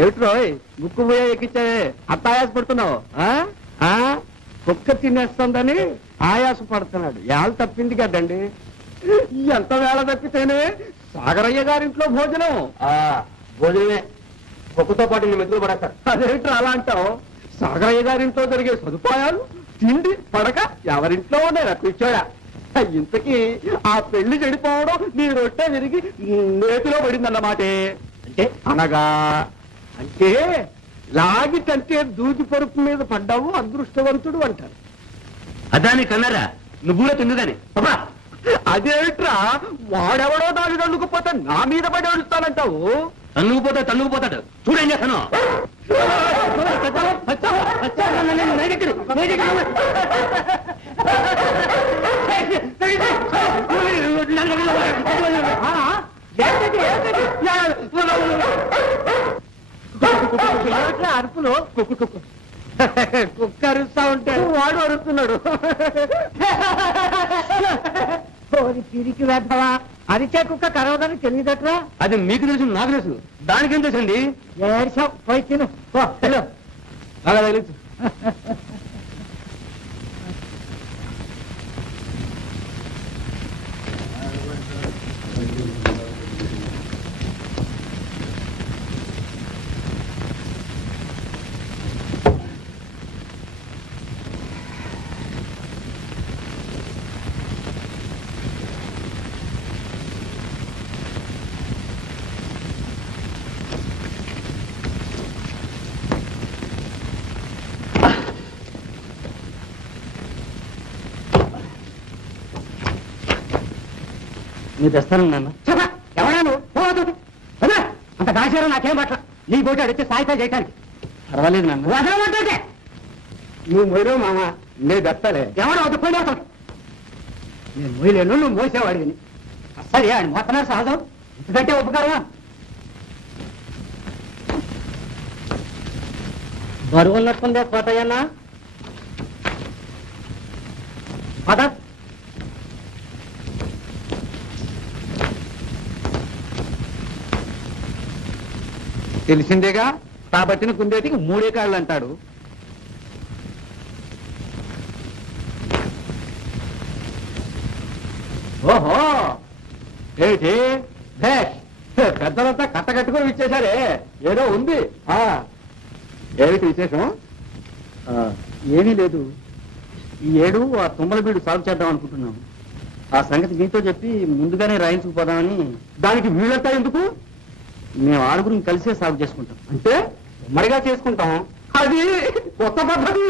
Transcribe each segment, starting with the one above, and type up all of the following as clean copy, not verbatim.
ఏమిట్రోయ్ ముక్కు పోయా ఎక్కించావే అంత ఆయాసపడుతున్నావు? కుక్క తినేస్తుందని ఆయాసపడుతున్నాడు. ఏళ్ళ తప్పింది కదండి. ఎంత వేళ తప్పితేనే సాగరయ్య గారింట్లో భోజనం. భోజనమే కుక్కతో పాటు నీ మెతుకులు పడతారు. అదేంటో అలా అంటావు? సాగరయ్య గారింట్లో జరిగే సదుపాయాలు తిండి పడక ఎవరింట్లో ఉన్నాయి కూర్చోడా. ఇంతకీ ఆ పెళ్లి చెడిపోవడం నీ రొట్టె విరిగి నేతిలో పడిందన్నమాటే. అంటే అనగా అంటే లాగి కంటే దూది పరుపు మీద పడ్డావు అదృష్టవంతుడు అంటారు. అదాని కన్నారా నువ్వులో తిందుగాని అదేమిట్రా వాడెవడో దాని తన్నుకుపోతే నా మీద పడి అడుస్తానంటావు? తన్నుకుపోతాడు చూడేం చేస్తాను. అరుపులు కుక్క అరుస్తా ఉంటే వాడు అరుస్తున్నాడు. తిరిగి వేద్దావా? అరిచే కుక్క కరవదని తెలియదట్రా. అది మీకు తెలుసు, నాకు తెలుసు. దానికేం తెలుసండి? ఏడ్చావు పోయి తిను. బాగా తెలుసు. మీరు తెస్తాను నాన్న. ఎవడాను అంత దాచారో నాకేం పట్ల. నీ పోటీ అడిగితే సాయితా చేయటానికి. పర్వాలేదు నాన్న. నువ్వు మొయ్యలేవు మామ, నేను తెస్తాలే. ఎవడో అది పోయి నేను మొయ్యలేను, నువ్వు మోసేవాడిని. సరే ఆయన మొత్తనారు సహజం. ఇంతకంటే ఉపకారమా? బరువు ఉన్నట్టుందే పోతాయన్నా. పద. తెలిసిందేగా, కాబట్టిన కుందేటికి 3 కాళ్ళు అంటాడు. ఓహో ఏమిటి పెద్దలంతా కట్టకట్టుకుని ఇచ్చేశారే, ఏదో ఉంది. ఏమిటి విశేషం? ఏమీ లేదు. ఈ ఏడు ఆ తుమ్మలబీడు సాగు చేద్దాం అనుకుంటున్నాం. ఆ సంగతి మీతో చెప్పి ముందుగానే రాయించుకుపోదామని. దానికి వీళ్ళంతా ఎందుకు? మేము 6 కలిసే సాగు చేసుకుంటాం. అంటే ఉమ్మడిగా చేసుకుంటాం. అది కొత్త పద్ధతి.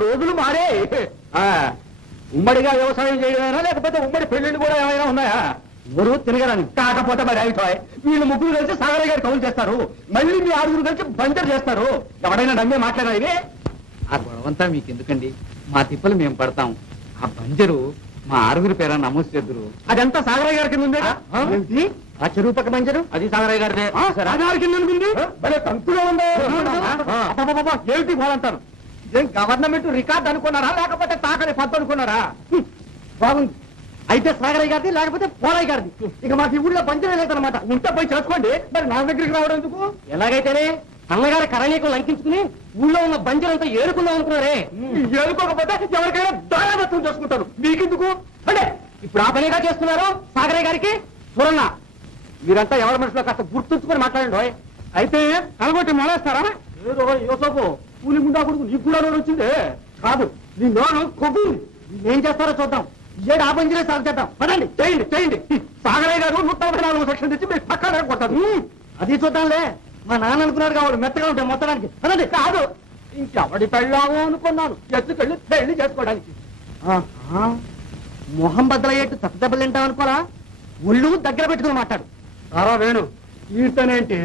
రోజులు మారే. ఉమ్మడిగా వ్యవసాయం చేయడమైనా లేకపోతే ఉమ్మడి పెళ్లిళ్ళు కూడా ఏమైనా ఉన్నాయా? ఊరు తినగలని. కాకపోతే మరి అయిపోయి వీళ్ళు 3 కలిసి సాగరయ్య గారు కౌలు చేస్తారు. మళ్ళీ మీ 6 కలిసి బంజరు చేస్తారు. ఎవడైనా నమ్మే మాట్లాడారు ఇవి? ఆ గొడవంతా మీకు ఎందుకండి? మా తిప్పలు మేము పడతాం. ఆ బంజరు మా 6 పేర నమోదు చేద్దరు. అదంతా సాగరయ్య గారి కింద ఉందేగా. ఆ చెరువు పక్క బంజరు అది సాగరయ్య గారిదే. సాగర్ కింద ఉంది. భలే తంతుగా ఉందో. ఏమిటి పోలంటారు? ఏం గవర్నమెంట్ రికార్డ్ అనుకున్నారా లేకపోతే తాకని పద్దు అనుకున్నారా? బాగుంది. అయితే సాగరయ్య గారిది లేకపోతే పోలయ్య గారిది. ఇక మాకు ఈ ఊళ్ళో పంచమే లేదనమాట. ఉంటే పోయి చేసుకోండి. మరి నా దగ్గరికి రావడం ఎందుకు? ఎలాగైతేనే అన్నగారి కరణీకులు లంకించుకుని ఊళ్ళో ఉన్న బంజరంతా ఏరుకుందాం అనుకున్నారే. ఏరుకోకపోతే ఎవరికైనా దాయాదత్తం చేసుకుంటారు. మీకెందుకు? అంటే ఇప్పుడు ఆ పనిగా చేస్తున్నారు సాగరయ్య గారికి. చూడన్నా, మీరంతా ఎవరి మనుషులో కాస్త గుర్తుంచుకొని మాట్లాడండి. అయితే అలగొట్టి మొలేస్తారా? ఏదో యోసోపు కూలి గుండా కొడుకు నీకు కూడా నోరు వచ్చిందే. కాదు, నీ నోరు కొవ్వు. ఏం చేస్తారో చూద్దాం. ఏడు ఆ బంజరే సాగు చేద్దాం. పదండి, చేయండి చేయండి. సాగరయ్య గారు 144 సెక్షన్ తెచ్చి మీరు పక్కన కొట్టారు. అది చూద్దాంలే. మా నాన్న అనుకున్నారు కావాలి మెత్తగా ఉంటాయి మొత్తడానికి. పదండి. కాదు, ఇంకెవడి పెళ్ళాము అనుకున్నాను. ఎత్తుకెళ్ళి పెళ్లి చేసుకోవడానికి. మొహం బద్దలయ్యేట్టు తప్పదెబ్బలు తింటాం అనుకోరా? ఒళ్ళు దగ్గర పెట్టుకుని మాట్లాడు. సారా వేణు ఈతనేంటి?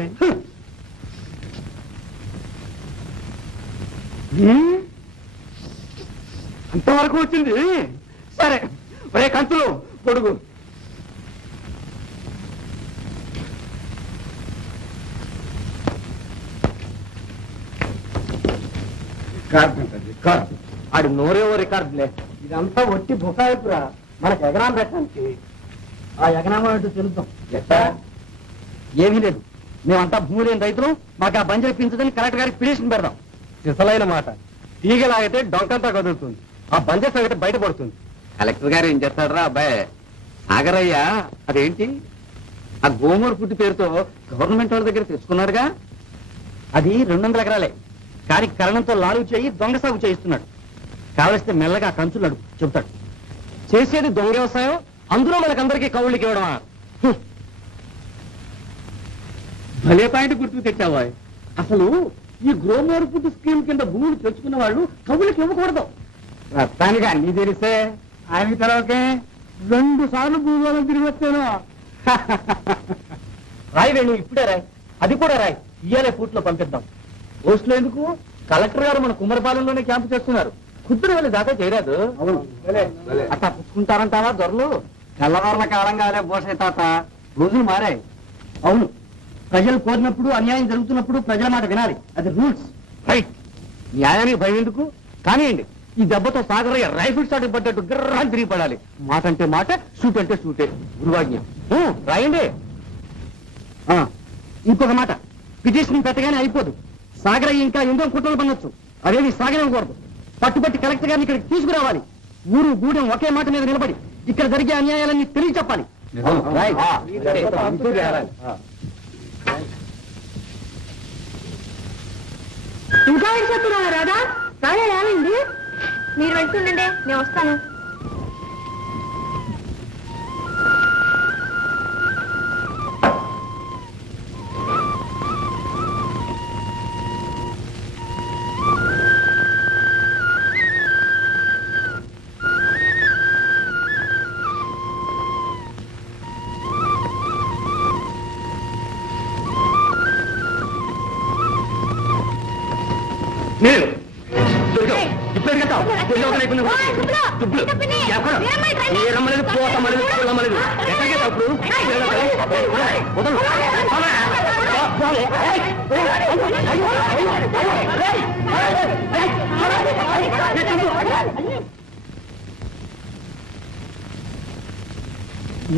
అంతవరకు వచ్చింది. సరే, ఒరే కంతులు కొడుకు, రికార్డు ఆడి నోరేవో రికార్డులే. ఇదంతా ఒట్టి బుకాయిపురా మనకు ఎగనాం పెట్టడానికి. ఆ ఎగనామా ఏంటో తెలుద్దాం. ఎట్టా? ఏమీ లేదు, మేమంతా భూమి లేని రైతులు, మాకు ఆ బంజరు ఇప్పించదని కలెక్టర్ గారికి పిటిషన్ పెడదాం. అసలైన మాట, తీగలాగితే డొంకంతా కదులుతుంది, ఆ బంజర్ సంగతి బయటపడుతుంది. కలెక్టర్ గారు ఏం చేస్తాడరా అబ్బాయి? సాగరయ్య అదేంటి ఆ గోమూరు పుట్టి పేరుతో గవర్నమెంట్ వాళ్ళ దగ్గర తెచ్చుకున్నారుగా? అది 200 ఎకరాలే, కానీ కరణంతో లాలు చేయి దొంగ సాగు చేయిస్తున్నాడు. కావలిస్తే మెల్లగా ఆ కంచులు అడుగు చెబుతాడు. చేసేది దొంగ వ్యవసాయం, అందులో మనకందరికీ కౌళ్ళకి ఇవ్వడమా? భలే పాయింట్ గుర్తుకు తెచ్చావా? అసలు ఈ గ్రోమోర్ ఫుడ్ స్కీమ్ కింద భూములు తెచ్చుకున్న వాళ్ళు కవులకి ఇవ్వకూడదు. రత్తానిగా అన్ని తెలిస్తే ఆయన తర్వాతే 2 సార్లు భూగోళం తిరిగి వచ్చాను. రాయి వేణు, ఇప్పుడే రాయి, అది కూడా రాయి, ఇయ్యాలే ఫూట్లో పంపిద్దాం. పోస్టులు ఎందుకు? కలెక్టర్ గారు మన కుమ్మరపాలెంలోనే క్యాంపు చేస్తున్నారు, కుదురు వెళ్ళి దాకా చేయరాదు. అట్లా పుచ్చుకుంటారంటావా దొరలు? తెల్లవారుల కాలం కాలే బోసే తాత, రోజులు మారాయి. అవును, ప్రజలు కోరినప్పుడు అన్యాయం జరుగుతున్నప్పుడు ప్రజల మాట వినాలి, అది రూల్స్. రైట్, న్యాయానికి భయం ఎందుకు? కానివ్వండి, ఈ దెబ్బతో సాగరయ్య రైఫిల్ షాట్ పడ్డట్టు గిర్రాన్ని తిరిగి పడాలి. మాట అంటే మాట, షూట్ అంటే షూటే, గురువాజ్ఞ. రాయండి. ఇంకొక మాట, పిటిషన్ పెట్టగానే అయిపోదు. సాగరయ్య ఇంకా ఎన్నో కుట్రలు పనొచ్చు, అదేమి సాగనివ్వకూడదు. పట్టుబట్టి కలెక్టర్ గారిని ఇక్కడికి తీసుకురావాలి. ఊరు గూడెం ఒకే మాట మీద నిలబడి ఇక్కడ జరిగే అన్యాయాలన్నీ తెలియచెప్పాలి. ఇంకా ఏం చెప్తున్నాను రాదా? రాలే ఏమైంది? మీరు వెళ్తుండండి, నేను వస్తాను.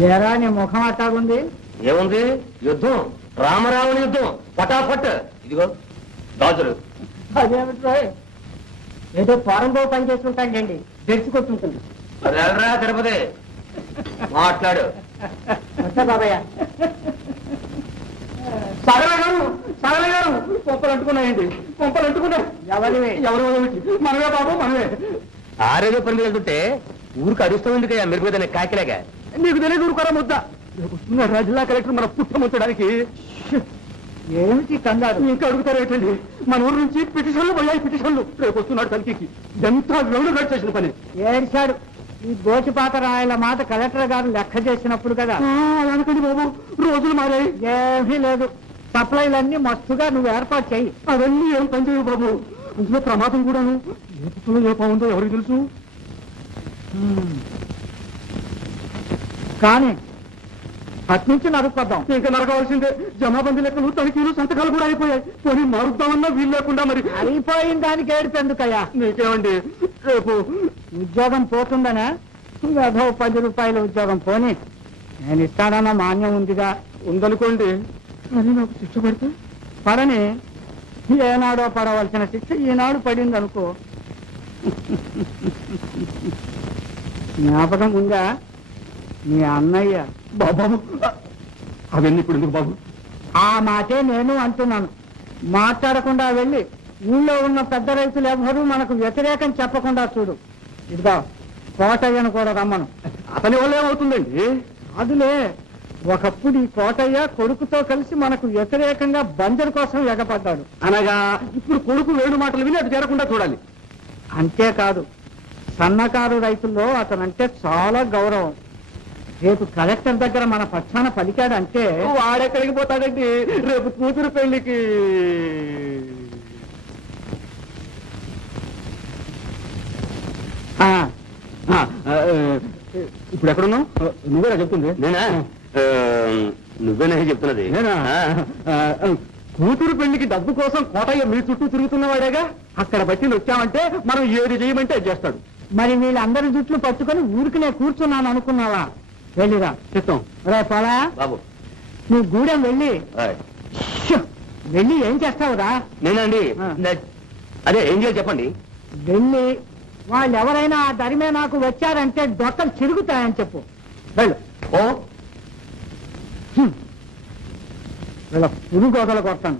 ఏరా నీ ముఖం అట్టాగుంది? ఏముంది, యుద్ధం, రామరావణ యుద్ధం, పటాపట్. ఇదిగో రాజులు. అదేమిట్రా, ఏదో ఫారంలో పని చేసుకుంటాండి, తెరిచి కొట్టుకుంటుంది. అది వెళ్ళరా తిరుపతి, మాట్లాడు. బాబయ్య, సగల గారు, సగల గారు, కొంపలు అంటుకున్నాయండి, కొంపలు అంటుకున్నాయి. ఎవరు మనమే బాబు, మనమే. ఆరేదో పని వెళ్తుంటే ఊరికి అరుస్తాం ఎందుకయ్యా మీరు మీద కాకిలాగా? నీకు తెలియదు ఊరుకోరా ముద్ద. రేపు జిల్లా కలెక్టర్ మన పుట్టముచ్చడానికి. ఏమిటి కంగారు? ఇంకా అడుగుతారు ఏంటండి, మన ఊరు నుంచి పిటిషన్లు పోయాయి, పిటిషన్లు. రేపు వస్తున్నాడు కలికి, ఎంత వెవుడు చేసిన పని. ఏడ్చాడు. ఈ గోచిపాత రాయల మాట కలెక్టర్ గారు లెక్క చేసినప్పుడు కదా. అనుకోండి బాబు, రోజులు మారాయి. ఏమీ లేదు, సప్లైలన్నీ మస్తుగా నువ్వు ఏర్పాటు చెయ్యి. అవన్నీ ఏం పని చేయవు బాబు, అందులో ప్రమాదం కూడాను. ఏ పుట్టులో ఏ బాగుందో ఎవరికి తెలుసు. కానీ అట్నుంచి నరుకొద్దాం. ఇంకా నరకవలసిందే. జమాబందీ లెక్కలు, తనిఖీలు, సంతకాలు కూడా అయిపోయాయి. పోనీ మారుద్దామన్నా వీలు లేకుండా మరి. అయిపోయిన దానికి ఏడుపెందుకయ్యా? నీకేమండి, రేపు ఉద్యోగం పోతుందనా? 10 రూపాయల ఉద్యోగం పోనీ నేను ఇస్తానన్న మాన్యం ఉందిగా. ఉందనుకోండి, కానీ నాకు శిక్ష పడితే పడని. ఏనాడో పడవలసిన శిక్ష ఈనాడు పడింది అనుకో. జ్ఞాపకం ఉందా మీ అన్నయ్య? బాబు, అవన్నీ ఇప్పుడు ఎందుకు బాబు? ఆ మాటే నేను అంటున్నాను. మాట్లాడకుండా వెళ్ళి ఊళ్ళో ఉన్న పెద్ద రైతులు ఎవరు మనకు వ్యతిరేకం చెప్పకుండా చూడు. ఇదిగో కోటయ్యను కూడా రమ్మను. అతని వల్ల ఏమవుతుందండి? అదిలే, ఒకప్పుడు ఈ కోటయ్య కొడుకుతో కలిసి మనకు వ్యతిరేకంగా బంజరు కోసం ఎగపడ్డాడు అనగా, ఇప్పుడు కొడుకు వేణు మాటలు విని అటు చేరకుండా చూడాలి. అంతేకాదు, సన్నకారు రైతుల్లో అతనంటే చాలా గౌరవం. రేపు కలెక్టర్ దగ్గర మన పక్షాన పలికాడంటే వాడెక్కడికి పోతాడండి? రేపు కూతురు పెళ్లికి. ఇప్పుడు ఎక్కడున్నావు? నువ్వేనా చెప్తుంది? నేనా? నువ్వేనా చెప్తున్నది? నేనా? కూతురు పెళ్లికి డబ్బు కోసం కోటయ్య మీ చుట్టూ తిరుగుతున్నవాడేగా. అక్కడ బట్టి వచ్చామంటే మనం ఏది చేయమంటే అది చేస్తాడు. మరి వీళ్ళందరి జుట్లు పట్టుకొని ఊరికినే కూర్చున్నాను అనుకున్నావా? వెళ్ళిరా. చిత్తం. రే పోలా, బాబు. నువ్వు గూడెం వెళ్ళి ఆయ్. ష్! వెళ్ళి ఏం చేస్తావురా? నేనండి ఆ. అదే ఏం చేయాలి చెప్పండి. వెళ్ళి వాళ్ళు ఎవరైనా ఆ దరిమే నాకు వచ్చారంటే డొక్కలు చిరుగుతాయని చెప్పు. వెళ్ళు. ఓ వీళ్ళ పురుగోదలు కొడతాను.